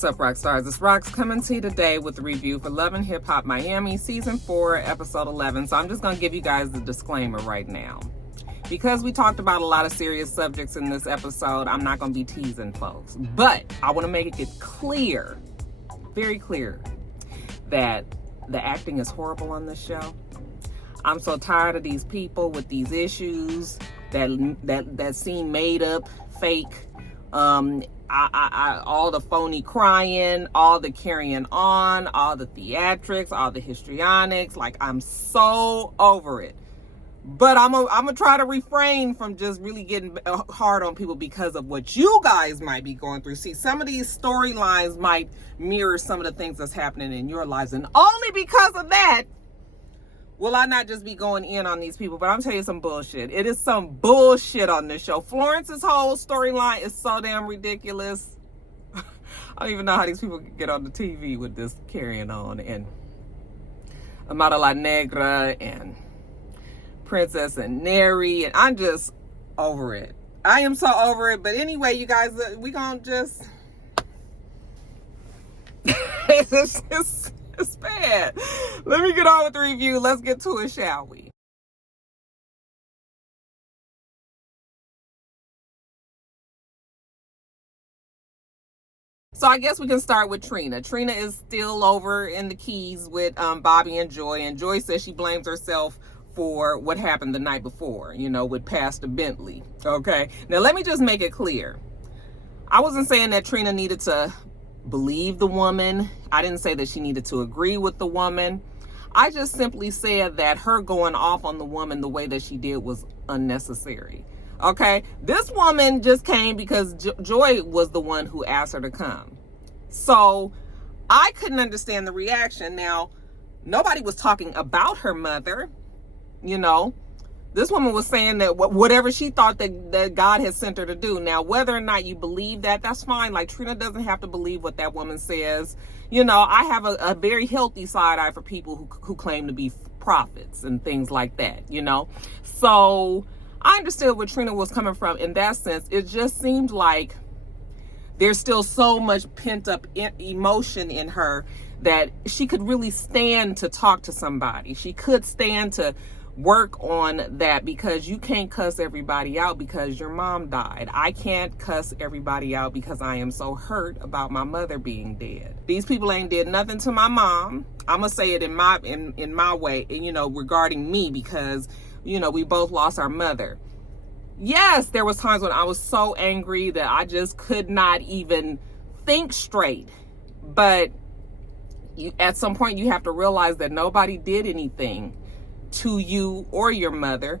What's up, rock stars? It's Rox coming to you today with a review for Love and Hip Hop Miami Season 4, Episode 11. So I'm just going to give you guys the disclaimer right now. Because we talked about a lot of serious subjects in this episode, I'm not going to be teasing folks. But I want to make it clear, very clear, that the acting is horrible on this show. I'm so tired of these people with these issues that seem made up, fake. All the phony crying, all the carrying on, all the theatrics, all the histrionics. Like, I'm so over it. But I'm gonna try to refrain from just really getting hard on people because of what you guys might be going through. See, some of these storylines might mirror some of the things that's happening in your lives. And only because of that will I not just be going in on these people. But I'm telling you some bullshit. It is some bullshit on this show. Florence's whole storyline is so damn ridiculous. I don't even know how these people can get on the TV with this carrying on. And Amada La Negra and Princess and Neri. And I'm just over it. I am so over it. But anyway, you guys, we gonna just... It's bad. Let me get on with the review. Let's get to it, shall we? So I guess we can start with Trina. Trina is still over in the Keys with Bobby and Joy. And Joy says she blames herself for what happened the night before, with Pastor Bentley. Okay. Now, let me just make it clear. I wasn't saying that Trina needed to believe the woman. I didn't say that she needed to agree with the woman. I just simply said that her going off on the woman the way that she did was unnecessary. Okay, this woman just came because Joy was the one who asked her to come. So I couldn't understand the reaction. Now, nobody was talking about her mother. This woman was saying that whatever she thought that God had sent her to do. Now, whether or not you believe that, that's fine. Like, Trina doesn't have to believe what that woman says. I have a very healthy side eye for people who claim to be prophets and things like that, So I understood where Trina was coming from in that sense. It just seemed like there's still so much pent up emotion in her that she could really stand to talk to somebody. She could stand to work on that, because you can't cuss everybody out because your mom died. I can't cuss everybody out because I am so hurt about my mother being dead. These people ain't did nothing to my mom. I'm gonna say it in my way, and regarding me, because we both lost our mother. Yes, there was times when I was so angry that I just could not even think straight. But at some point you have to realize that nobody did anything to you or your mother,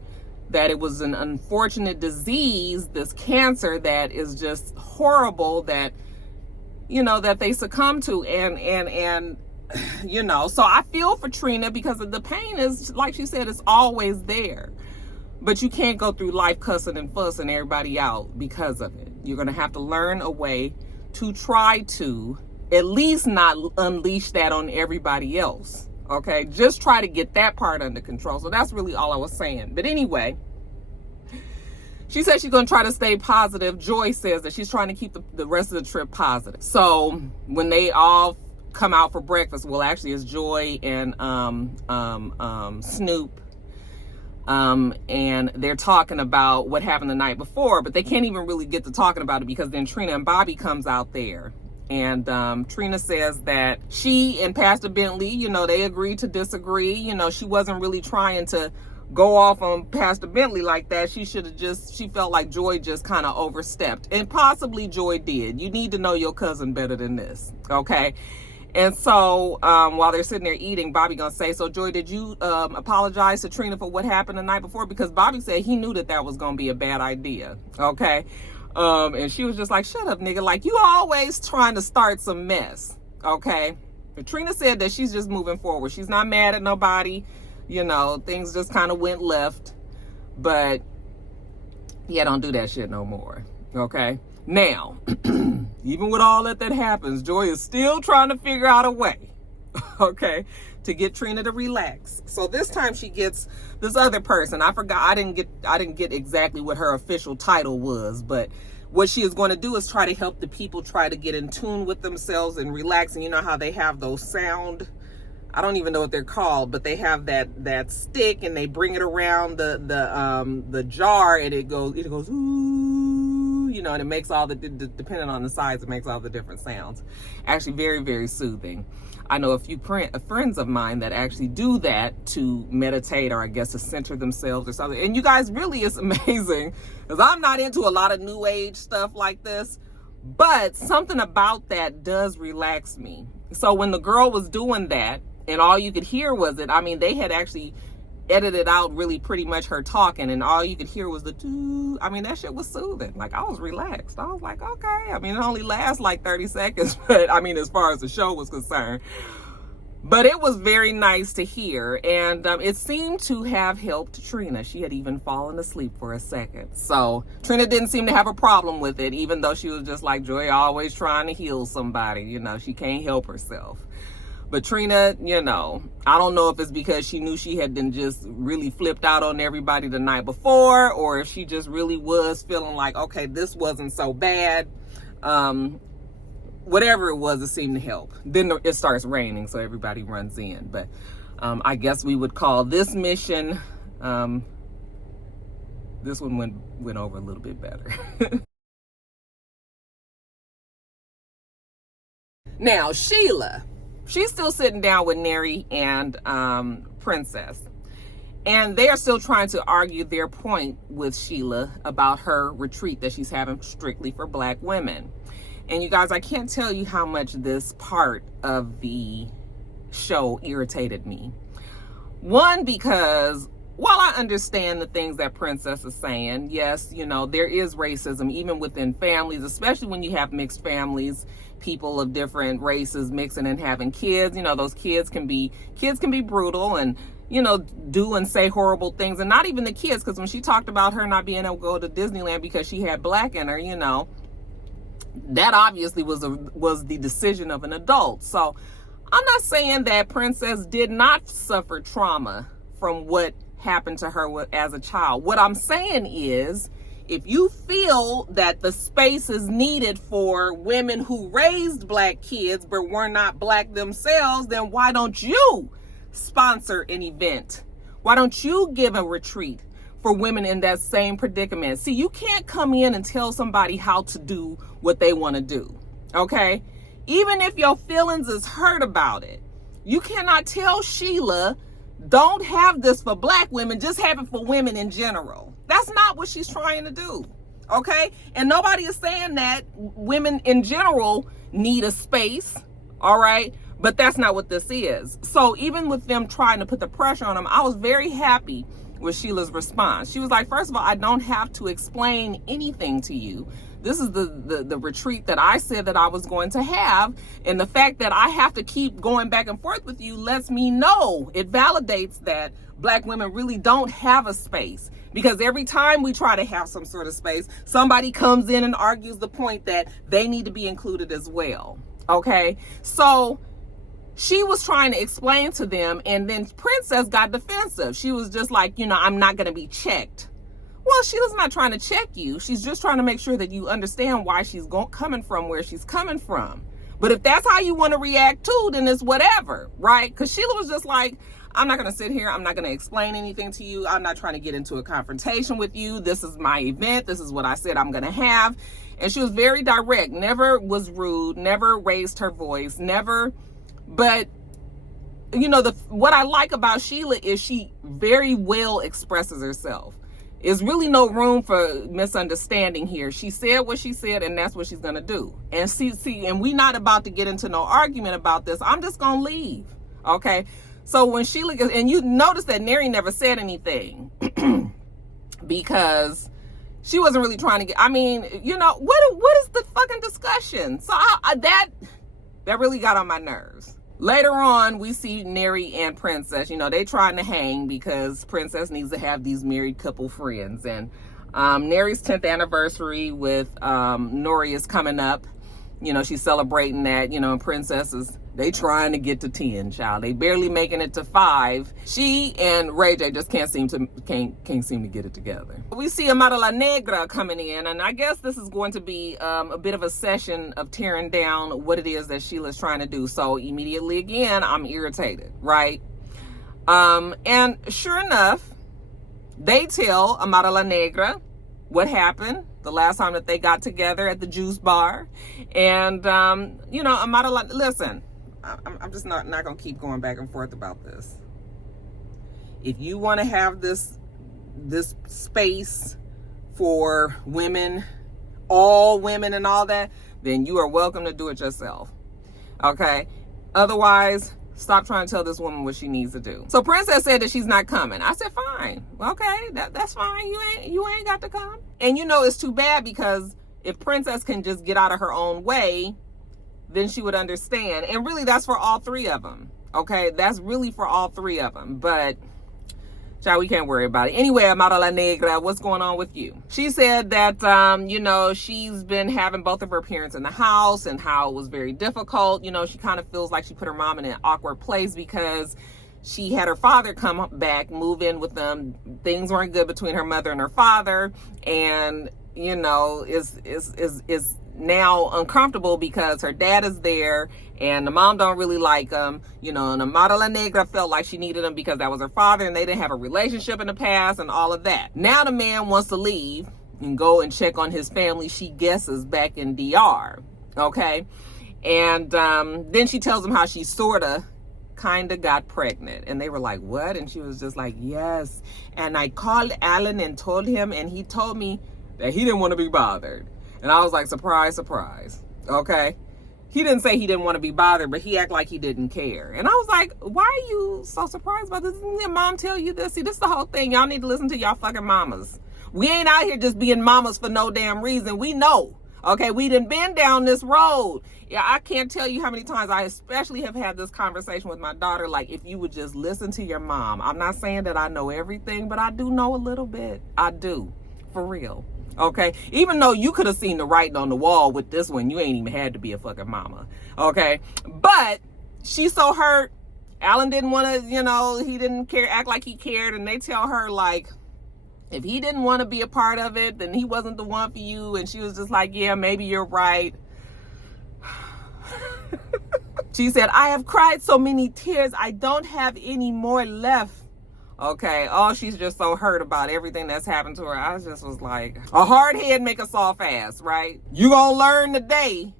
that it was an unfortunate disease, this cancer that is just horrible, that that they succumb to, and so I feel for Trina, because the pain is, like she said, it's always there. But you can't go through life cussing and fussing everybody out because of it. You're going to have to learn a way to try to at least not unleash that on everybody else. Okay, just try to get that part under control. So that's really all I was saying. But anyway, she said she's going to try to stay positive. Joy says that she's trying to keep the rest of the trip positive. So when they all come out for breakfast, well, actually it's Joy and Snoop, and they're talking about what happened the night before, but they can't even really get to talking about it because then Trina and Bobby comes out there. And Trina says that she and Pastor Bentley, they agreed to disagree. She wasn't really trying to go off on Pastor Bentley like that. She felt like Joy just kind of overstepped. And possibly Joy did. You need to know your cousin better than this, okay? And so while they're sitting there eating, Bobby gonna say, so Joy, did you apologize to Trina for what happened the night before? Because Bobby said he knew that was gonna be a bad idea, okay? And she was just like, shut up, nigga. Like, you always trying to start some mess. Okay. But Trina said that she's just moving forward. She's not mad at nobody. Things just kind of went left. But yeah, don't do that shit no more. Okay. Now, even with all that happens, Joy is still trying to figure out a way. Okay. To get Trina to relax. So this time she gets this other person. I forgot. I didn't get exactly what her official title was, but what she is going to do is try to help the people try to get in tune with themselves and relax. And you know how they have those sound, I don't even know what they're called, but they have that stick, and they bring it around the jar, and it goes ooh, you know, and it makes all the, depending on the size, it makes all the different sounds. Actually very, very soothing. I know a few friends of mine that actually do that to meditate, or I guess to center themselves or something. And you guys, really, it's amazing, because I'm not into a lot of new age stuff like this, but something about that does relax me. So when the girl was doing that, and all you could hear was it, I mean, they had actually edited out really pretty much her talking, and all you could hear was the doo. I mean, that shit was soothing. Like, I was relaxed. I was like, okay. I mean, it only lasts like 30 seconds, but I mean, as far as the show was concerned. But it was very nice to hear, and it seemed to have helped Trina. She had even fallen asleep for a second. So Trina didn't seem to have a problem with it, even though she was just like Joy, always trying to heal somebody. You know, she can't help herself. But Trina, you know, I don't know if it's because she knew she had been just really flipped out on everybody the night before, or if she just really was feeling like, okay, this wasn't so bad. Whatever it was, it seemed to help. Then it starts raining, so everybody runs in. But I guess we would call this mission, this one went over a little bit better. Now, Sheila. She's still sitting down with Neri and Princess. And they are still trying to argue their point with Sheila about her retreat that she's having strictly for Black women. And you guys, I can't tell you how much this part of the show irritated me. One, because while I understand the things that Princess is saying, yes, you know, there is racism even within families, especially when you have mixed families, people of different races mixing and having kids. You know, those kids can be brutal and, you know, do and say horrible things. And not even the kids, because when she talked about her not being able to go to Disneyland because she had Black in her, you know, that obviously was the decision of an adult. So I'm not saying that Princess did not suffer trauma from what happened to her as a child. What I'm saying is, if you feel that the space is needed for women who raised Black kids but were not Black themselves, then why don't you sponsor an event? Why don't you give a retreat for women in that same predicament? See, you can't come in and tell somebody how to do what they want to do, okay? Even if your feelings is hurt about it, you cannot tell Sheila, don't have this for Black women, just have it for women in general. That's not what she's trying to do, okay? And nobody is saying that women in general need a space, all right? But that's not what this is. So even with them trying to put the pressure on them, I was very happy with Sheila's response. She was like, first of all, I don't have to explain anything to you. This is the retreat that I said that I was going to have. And the fact that I have to keep going back and forth with you lets me know, it validates that Black women really don't have a space. Because every time we try to have some sort of space, somebody comes in and argues the point that they need to be included as well. Okay? So she was trying to explain to them, and then Princess got defensive. She was just like, you know, I'm not going to be checked. Well, Sheila's not trying to check you. She's just trying to make sure that you understand why she's coming from where she's coming from. But if that's how you want to react to, then it's whatever, right? Because Sheila was just like, I'm not going to sit here. I'm not going to explain anything to you. I'm not trying to get into a confrontation with you. This is my event. This is what I said I'm going to have. And she was very direct, never was rude, never raised her voice, never. But, you know, what I like about Sheila is she very well expresses herself. There's really no room for misunderstanding here. She said what she said, and that's what she's going to do. And see, and we're not about to get into no argument about this. I'm just going to leave. Okay? So when Sheila, and you notice that Neri never said anything because she wasn't really trying to get, I mean, you know, what is the fucking discussion? So that really got on my nerves. Later on, we see Neri and Princess. You know, they trying to hang because Princess needs to have these married couple friends. And Neri's 10th anniversary with Nori is coming up. You know, she's celebrating that, you know, and Princess is They trying to get to 10, child. They barely making it to 5. She and Ray J just can't seem to get it together. We see Amara La Negra coming in, and I guess this is going to be a bit of a session of tearing down what it is that Sheila's trying to do. So immediately again, I'm irritated, right? And sure enough, they tell Amara La Negra what happened the last time that they got together at the juice bar. And, you know, Amara La, listen, I'm just not going to keep going back and forth about this. If you want to have this space for women, all women and all that, then you are welcome to do it yourself. Okay? Otherwise, stop trying to tell this woman what she needs to do. So Princess said that she's not coming. I said, fine. Okay, that's fine. You ain't got to come. And you know, it's too bad, because if Princess can just get out of her own way, then she would understand. And really, that's for all 3 of them. Okay, that's really for all 3 of them. But child, we can't worry about it. Anyway, Amara La Negra, what's going on with you? She said that, you know, she's been having both of her parents in the house and how it was very difficult. You know, she kind of feels like she put her mom in an awkward place because she had her father come back, move in with them. Things weren't good between her mother and her father. And, you know, is now uncomfortable because her dad is there and the mom don't really like him, you know, and Amara La Negra felt like she needed him because that was her father and they didn't have a relationship in the past and all of that. Now the man wants to leave and go and check on his family, she guesses, back in DR, okay? And then she tells him how she kinda got pregnant. And they were like, what? And she was just like, yes. And I called Alan and told him, and he told me that he didn't want to be bothered. And I was like, surprise, surprise. Okay. He didn't say he didn't want to be bothered, but he acted like he didn't care. And I was like, why are you so surprised about this? Didn't your mom tell you this? See, this is the whole thing. Y'all need to listen to y'all fucking mamas. We ain't out here just being mamas for no damn reason. We know. Okay. We done been down this road. Yeah, I can't tell you how many times I especially have had this conversation with my daughter. Like, if you would just listen to your mom. I'm not saying that I know everything, but I do know a little bit. I do. For real. Okay, even though you could have seen the writing on the wall with this one, you ain't even had to be a fucking mama. Okay, but she's so hurt. Alan didn't want to, you know, he didn't care, act like he cared. And they tell her, like, if he didn't want to be a part of it, then he wasn't the one for you. And she was just like, yeah, maybe you're right. She said, I have cried so many tears, I don't have any more left. Okay, oh, she's just so hurt about everything that's happened to her. I just was like, a hard head make a soft ass, right? You gonna learn today,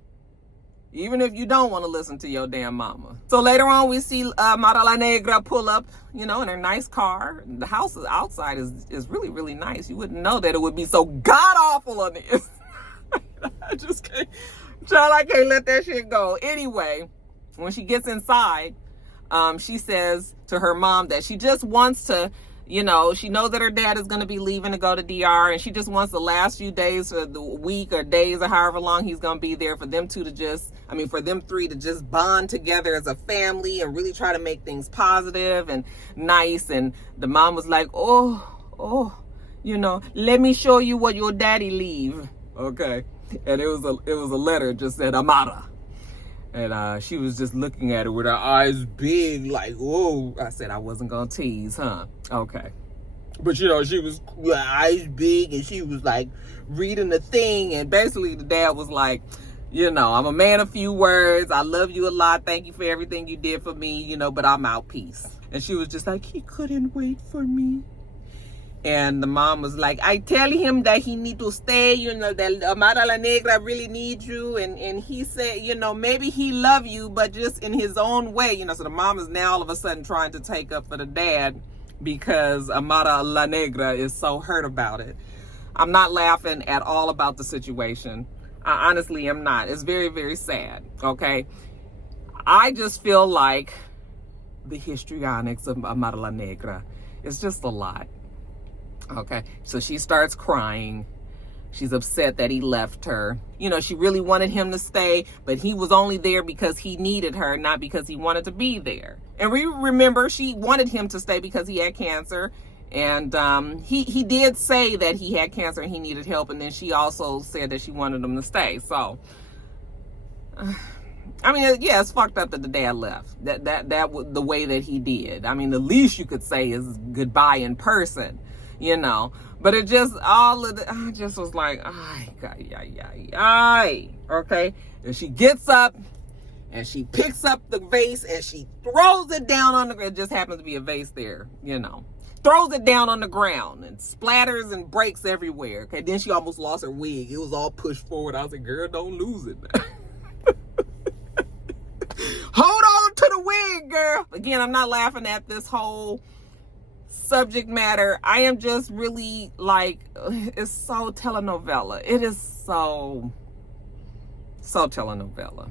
even if you don't want to listen to your damn mama. So later on, we see Amara La Negra pull up, you know, in her nice car. The house outside is really, really nice. You wouldn't know that it would be so god-awful on this. I just can't, child, I can't let that shit go. Anyway, when she gets inside, she says to her mom that she just wants to, you know, she knows that her dad is going to be leaving to go to DR, and she just wants the last few days or the week or days or however long he's going to be there for them two to just, I mean, for them 3 to just bond together as a family and really try to make things positive and nice. And the mom was like, oh, you know, let me show you what your daddy leave. Okay. And it was a letter, just said Amara. And she was just looking at it with her eyes big, like, whoa. I said I wasn't going to tease, huh? Okay. But, you know, she was eyes big, and she was, like, reading the thing. And basically the dad was like, you know, I'm a man of few words. I love you a lot. Thank you for everything you did for me, you know, but I'm out. Peace. And she was just like, he couldn't wait for me. And the mom was like, I tell him that he need to stay, you know, that Amara La Negra really needs you. And he said, you know, maybe he love you, but just in his own way, you know. So the mom is now all of a sudden trying to take up for the dad because Amara La Negra is so hurt about it. I'm not laughing at all about the situation. I honestly am not. It's very, very sad, okay? I just feel like the histrionics of Amara La Negra is just a lot. Okay, so she starts crying. She's upset that he left her. You know, she really wanted him to stay, but he was only there because he needed her, not because he wanted to be there. And we remember she wanted him to stay because he had cancer. And he did say that he had cancer and he needed help. And then she also said that she wanted him to stay. So I mean, yeah, it's fucked up that the dad left. The way that he did. I mean, the least you could say is goodbye in person, you know. But it just, I just was like, okay. And she gets up and she picks up the vase and she throws it down on the ground. It just happens to be a vase there, you know. Throws it down on the ground and splatters and breaks everywhere. Okay, then she almost lost her wig. It was all pushed forward. I was like, girl, don't lose it. Hold on to the wig, girl. Again, I'm not laughing at this whole subject matter. I am just really like, it's so telenovela. It is so telenovela.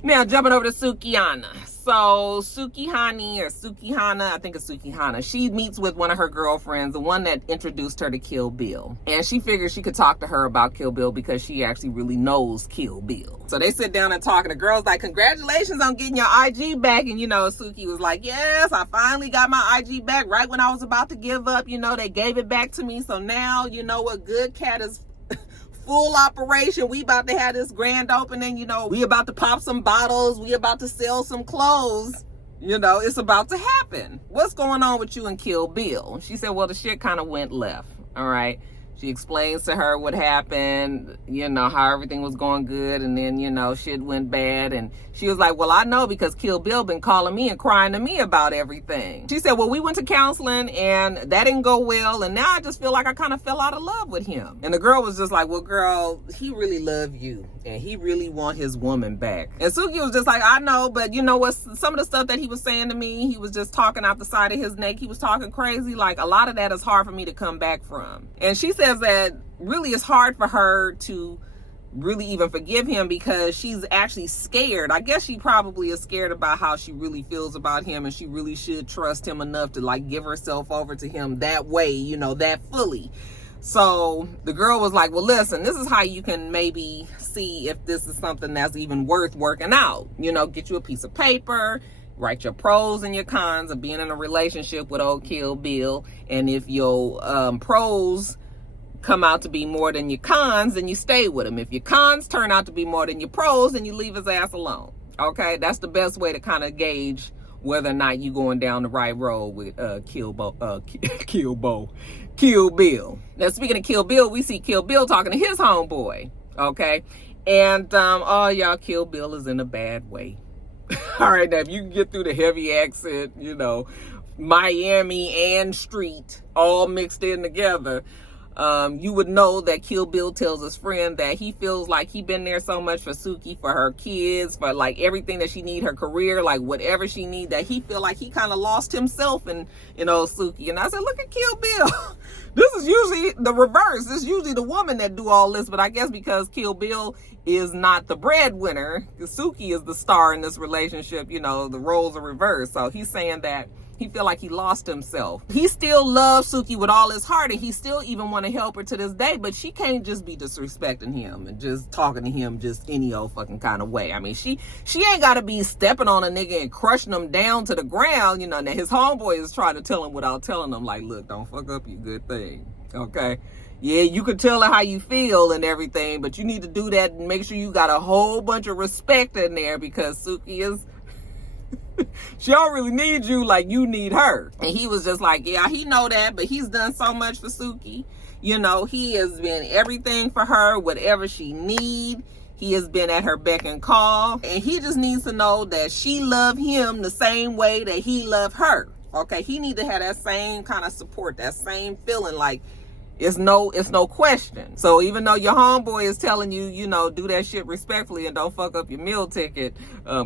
Now, jumping over to Sukihana. So, Sukihana, I think it's Sukihana. She meets with one of her girlfriends, the one that introduced her to Kill Bill. And she figured she could talk to her about Kill Bill because she actually really knows Kill Bill. So they sit down and talk, and the girl's like, congratulations on getting your IG back. And, you know, Suki was like, yes, I finally got my IG back right when I was about to give up. You know, they gave it back to me. So now, you know what, Good Cat is full operation. We about to have this grand opening, you know, we about to pop some bottles, we about to sell some clothes, you know, it's about to happen. What's going on with you and Kill Bill? She said, well, the shit kind of went left. All right. She explains to her what happened, you know, how everything was going good, and then, you know, shit went bad. And she was like, well, I know because Kill Bill been calling me and crying to me about everything. She said, well, we went to counseling and that didn't go well, and now I just feel like I kind of fell out of love with him. And the girl was just like, well, girl, he really loved you and he really want his woman back. And Suki was just like, I know, but you know what, some of the stuff that he was saying to me, he was just talking out the side of his neck. He was talking crazy. Like, a lot of that is hard for me to come back from. And she says that really it's hard for her to really even forgive him because she's actually scared. I guess she probably is scared about how she really feels about him, and she really should trust him enough to like give herself over to him that way, you know, that fully. So the girl was like, well, listen, this is how you can maybe see if this is something that's even worth working out. You know, get you a piece of paper, write your pros and your cons of being in a relationship with old Kill Bill. And if your pros come out to be more than your cons, then you stay with him. If your cons turn out to be more than your pros, then you leave his ass alone. Okay, that's the best way to kind of gauge whether or not you going down the right road with Kill Bill. Now, speaking of Kill Bill, we see Kill Bill talking to his homeboy. Okay, and oh y'all, Kill Bill is in a bad way. All right, now if you can get through the heavy accent, you know, Miami and street all mixed in together, you would know that Kill Bill tells his friend that he feels like he been there so much for Suki, for her kids, for like everything that she need, her career, like whatever she need, that he feel like he kind of lost himself in, you know, Suki. And I said, look at Kill Bill. This is usually the reverse. This is usually the woman that do all this, but I guess because Kill Bill is not the breadwinner, Suki is the star in this relationship, you know, the roles are reversed. So he's saying that he feel like he lost himself. He still loves Suki with all his heart, and he still even want to help her to this day, but she can't just be disrespecting him and just talking to him just any old fucking kind of way. I mean, she ain't got to be stepping on a nigga and crushing him down to the ground, you know. Now his homeboy is trying to tell him without telling him, like, look, don't fuck up your good thing, okay? Yeah, you could tell her how you feel and everything, but you need to do that and make sure you got a whole bunch of respect in there, because Suki is she don't really need you like you need her. And he was just like, yeah, he know that, but he's done so much for Suki. You know, he has been everything for her, whatever she need. He has been at her beck and call. And he just needs to know that she loved him the same way that he loved her. Okay, he need to have that same kind of support, that same feeling, like it's no question. So even though your homeboy is telling you, you know, do that shit respectfully and don't fuck up your meal ticket,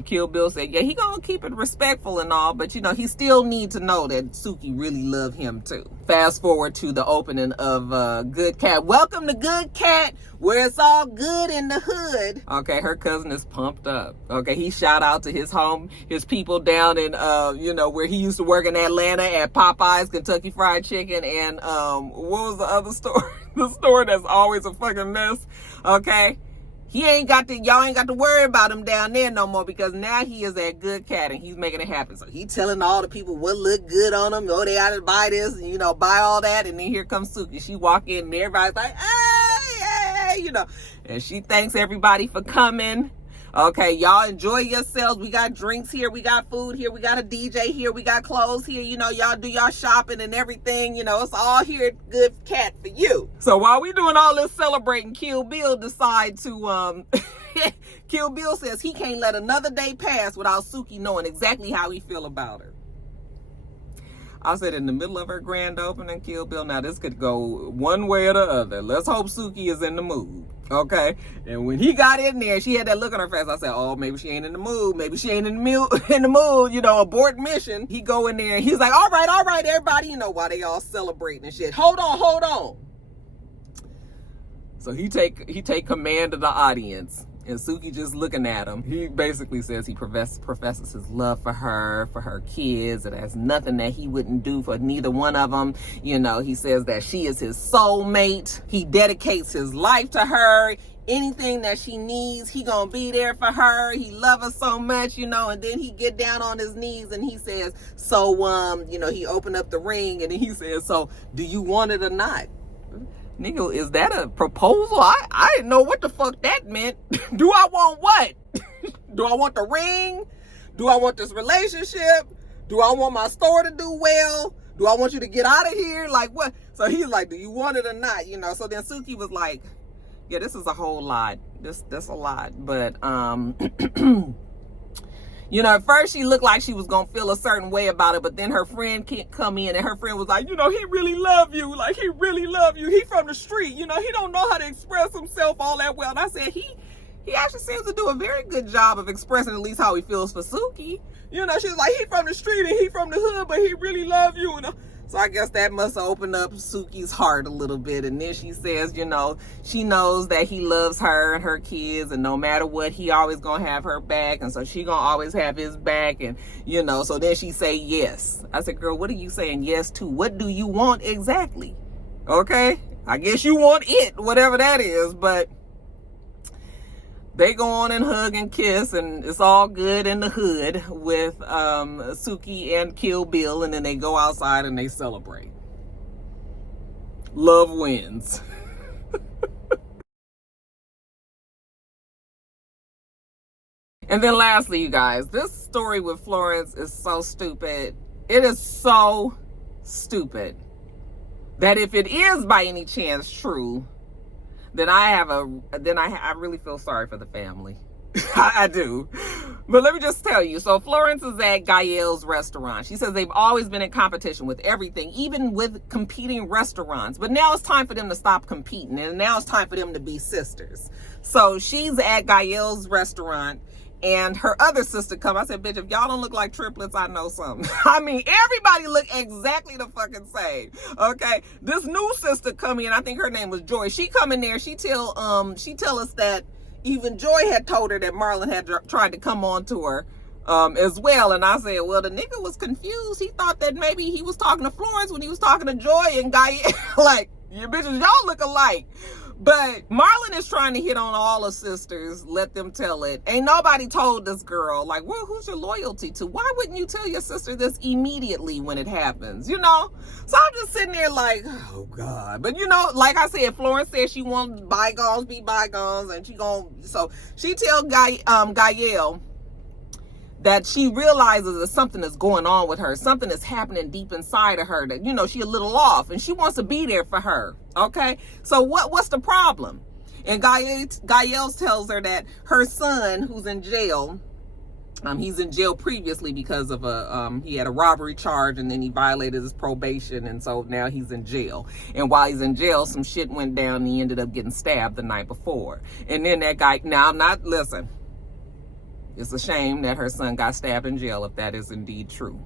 Kill Bill said, yeah, he gonna keep it respectful and all, but you know, he still need to know that Suki really love him too. Fast forward to the opening of Good Cat. Welcome to Good Cat, where it's all good in the hood. Okay, her cousin is pumped up. Okay, he shout out to his people down in, you know, where he used to work in Atlanta at Popeye's, Kentucky Fried Chicken, and what was the other store? The store that's always a fucking mess. Okay, y'all ain't got to worry about him down there no more, because now he is at Good Cat and he's making it happen. So he telling all the people what look good on them. Oh, they ought to buy this and, you know, buy all that. And then here comes Suki. She walk in and everybody's like, hey, okay, you know. And she thanks everybody for coming. Okay, y'all enjoy yourselves. We got drinks here, we got food here, we got a DJ here, we got clothes here, you know, y'all do y'all shopping and everything, you know, it's all here, good cat for you. So while we doing all this celebrating, Kill Bill decide to Kill Bill says he can't let another day pass without Suki knowing exactly how he feel about her. I said in the middle of her grand opening, Kill Bill, now this could go one way or the other. Let's hope Suki is in the mood, okay? And when he got in there, she had that look on her face. I said, oh, maybe she ain't in the mood. Maybe she ain't in the mood, you know, abort mission. He go in there and he's like, all right, everybody, you know, while they all celebrating and shit. Hold on. So he take command of the audience. And Suki just looking at him. He basically says he professes his love for her kids. It has nothing that he wouldn't do for neither one of them. You know, he says that she is his soulmate. He dedicates his life to her. Anything that she needs, he gonna be there for her. He love her so much, you know. And then he get down on his knees and he says, so, you know, he opened up the ring and he says, so do you want it or not? Nigga, is that a proposal? I didn't know what the fuck that meant. Do I want what? Do I want the ring? Do I want this relationship? Do I want my store to do well? Do I want you to get out of here? Like what? So he's like, do you want it or not? You know, so then Suki was like, yeah, this is a whole lot. That's a lot. But, you know, at first she looked like she was going to feel a certain way about it, but then her friend can't come in and her friend was like, you know, he really love you. Like, he really love you. He from the street. You know, he don't know how to express himself all that well. And I said, he actually seems to do a very good job of expressing at least how he feels for Suki. You know, she's like, he from the street and he from the hood, but he really love you. And so I guess that must have opened up Suki's heart a little bit. And then she says, you know, she knows that he loves her and her kids, and no matter what, he always gonna have her back. And so she gonna always have his back. And, you know, so then she say yes. I said, girl, what are you saying yes to? What do you want exactly? Okay, I guess you want it, whatever that is. But they go on and hug and kiss, and it's all good in the hood with Suki and Kill Bill, and then they go outside and they celebrate. Love wins. And then lastly, you guys, this story with Florence is so stupid. It is so stupid that if it is by any chance true, then I really feel sorry for the family. I do. But let me just tell you. So Florence is at Gael's restaurant. She says they've always been in competition with everything, even with competing restaurants. But now it's time for them to stop competing. And now it's time for them to be sisters. So she's at Gael's restaurant. And her other sister come. I said, bitch, if y'all don't look like triplets, I know something. I mean, everybody look exactly the fucking same. Okay. This new sister come in. I think her name was Joy. She come in there. She tell us that even Joy had told her that Marlon had tried to come on to her as well. And I said, well, the nigga was confused. He thought that maybe he was talking to Florence when he was talking to Joy and Guy. Like, you bitches, y'all look alike. But Marlon is trying to hit on all the sisters, let them tell it. Ain't nobody told this girl, like, well, who's your loyalty to? Why wouldn't you tell your sister this immediately when it happens, you know? So I'm just sitting there like, oh, God. But, you know, like I said, Florence said she wants bygones be bygones, and so she tell Gael that she realizes that something is going on with her. Something is happening deep inside of her that, you know, she a little off and she wants to be there for her. Okay. So what's the problem? And Gael tells her that her son, who's in jail, he's in jail previously because of he had a robbery charge and then he violated his probation. And so now he's in jail. And while he's in jail, some shit went down and he ended up getting stabbed the night before. And then that guy, listen, it's a shame that her son got stabbed in jail if that is indeed true.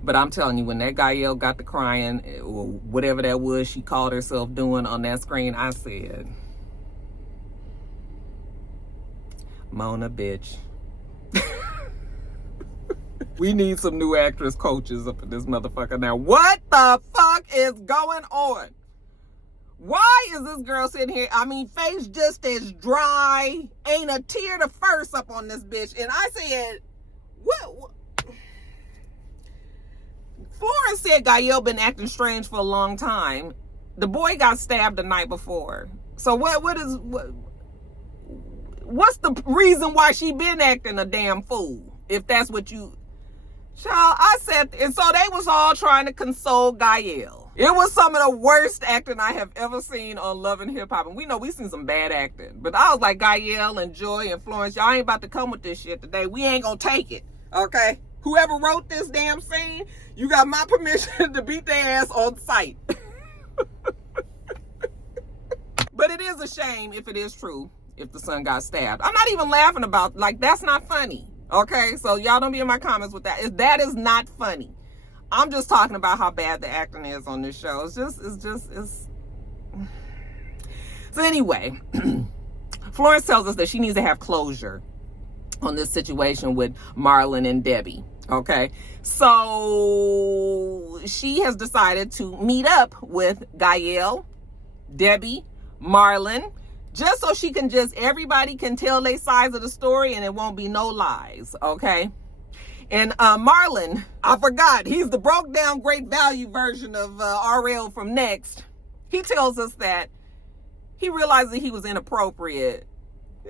But I'm telling you, when that Gael got to crying, or whatever that was she called herself doing on that screen, I said, Mona, bitch. We need some new actress coaches up in this motherfucker now. What the fuck is going on? Why is this girl sitting here? I mean, face just as dry. Ain't a tear to first up on this bitch. And I said, what? Florence said Gael been acting strange for a long time. The boy got stabbed the night before. So what's the reason why she been acting a damn fool? If that's what you... Child, I said... And so they was all trying to console Gael. It was some of the worst acting I have ever seen on Love and Hip Hop. And we know we seen some bad acting. But I was like, Gael and Joy and Florence, y'all ain't about to come with this shit today. We ain't gonna take it. Okay? Whoever wrote this damn scene, you got my permission to beat their ass on sight. But it is a shame if it is true, if the son got stabbed. I'm not even laughing about, like, that's not funny. Okay? So y'all don't be in my comments with that. That is not funny. I'm just talking about how bad the acting is on this show. It's So anyway, Florence tells us that she needs to have closure on this situation with Marlon and Debbie. Okay? So she has decided to meet up with Gael, Debbie, Marlon, just so she can everybody can tell their sides of the story and it won't be no lies. Okay? And Marlon, I forgot, he's the broke down great value version of RL from Next. He tells us that he realized that he was inappropriate.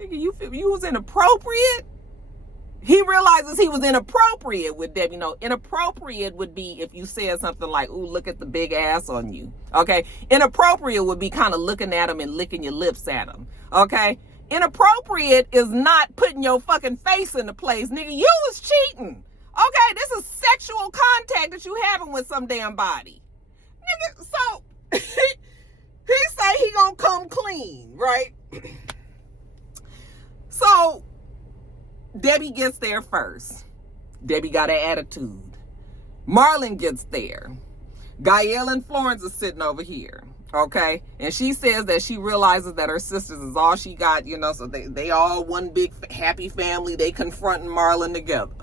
You was inappropriate? He realizes he was inappropriate with Debbie. No, inappropriate would be if you said something like, ooh, look at the big ass on you. Okay? Inappropriate would be kind of looking at him and licking your lips at him. Okay? Inappropriate is not putting your fucking face in the place. Nigga, you was cheating. Okay? This is sexual contact that you having with some damn body. Nigga, so he say he gonna come clean, right? So Debbie gets there first. Debbie got an attitude. Marlon gets there. Gael and Florence is sitting over here. Okay? And she says that she realizes that her sisters is all she got, you know, so they all one big happy family. They confronting Marlon together.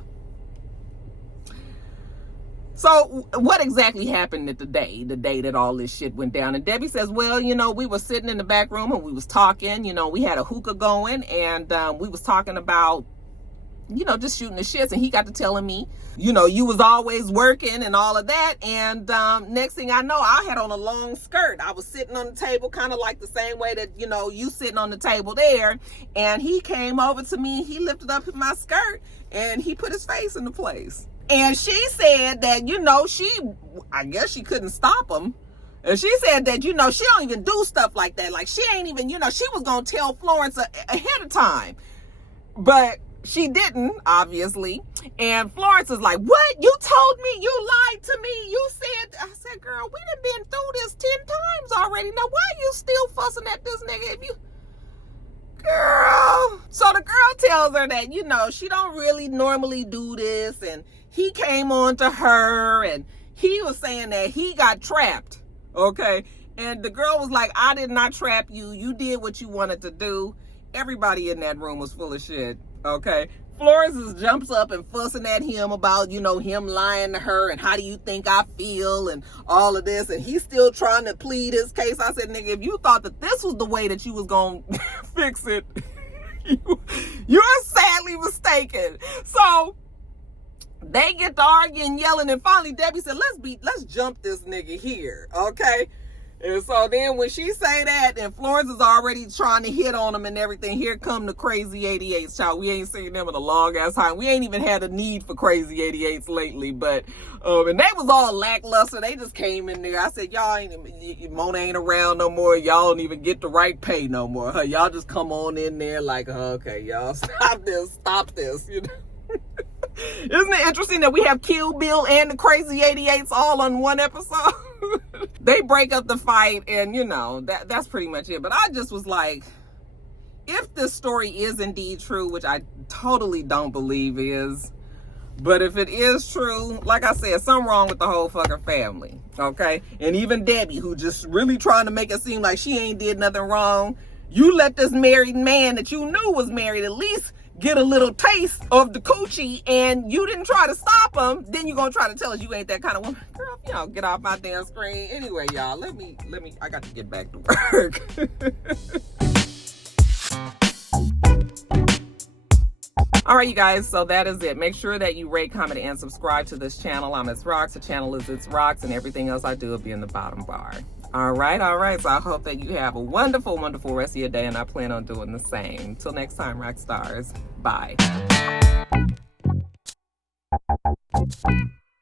So what exactly happened at the day that all this shit went down? And Debbie says, well, you know, we were sitting in the back room and we was talking, you know, we had a hookah going and we was talking about, you know, just shooting the shits. And he got to telling me, you know, you was always working and all of that. And next thing I know, I had on a long skirt. I was sitting on the table kind of like the same way that, you know, you sitting on the table there. And he came over to me, he lifted up my skirt and he put his face in the place. And she said that, you know, I guess she couldn't stop him. And she said that, you know, she don't even do stuff like that. Like, she ain't even, you know, she was going to tell Florence ahead of time. But she didn't, obviously. And Florence is like, what? You told me, you lied to me. You said, I said, girl, we done been through this 10 times already. Now, why are you still fussing at this nigga? If you... Girl. So the girl tells her that, you know, she don't really normally do this. And he came on to her and he was saying that he got trapped. Okay. And the girl was like, I did not trap you. You did what you wanted to do. Everybody in that room was full of shit. Okay. Florence jumps up and fussing at him about, you know, him lying to her and how do you think I feel and all of this. And he's still trying to plead his case. I said, nigga, if you thought that this was the way that you was going to fix it, you're sadly mistaken. So they get to arguing, yelling, and finally Debbie said, let's jump this nigga here. Okay. And so then when she say that, and Florence is already trying to hit on him and everything, here come the crazy 88s, child. We ain't seen them in a long ass time. We ain't even had a need for crazy 88s lately, but, and they was all lackluster. They just came in there. I said, Mona ain't around no more. Y'all don't even get the right pay no more. Huh? Y'all just come on in there like, okay, y'all stop this, you know. Isn't it interesting that we have Kill Bill and the Crazy 88s all on one episode? They break up the fight and, you know, that's pretty much it. But I just was like, if this story is indeed true, which I totally don't believe is, but if it is true, like I said, something wrong with the whole fucking family, okay? And even Debbie, who just really trying to make it seem like she ain't did nothing wrong, you let this married man that you knew was married at least get a little taste of the coochie and you didn't try to stop him, then you're gonna try to tell us you ain't that kind of woman. Girl, you know, get off my damn screen. Anyway, y'all, let me, I got to get back to work. All right, you guys, so that is it. Make sure that you rate, comment, and subscribe to this channel. I'm itsrox. The channel is itsrox, and everything else I do will be in the bottom bar. All right, all right. So I hope that you have a wonderful, wonderful rest of your day, and I plan on doing the same. Till next time, rock stars. Bye.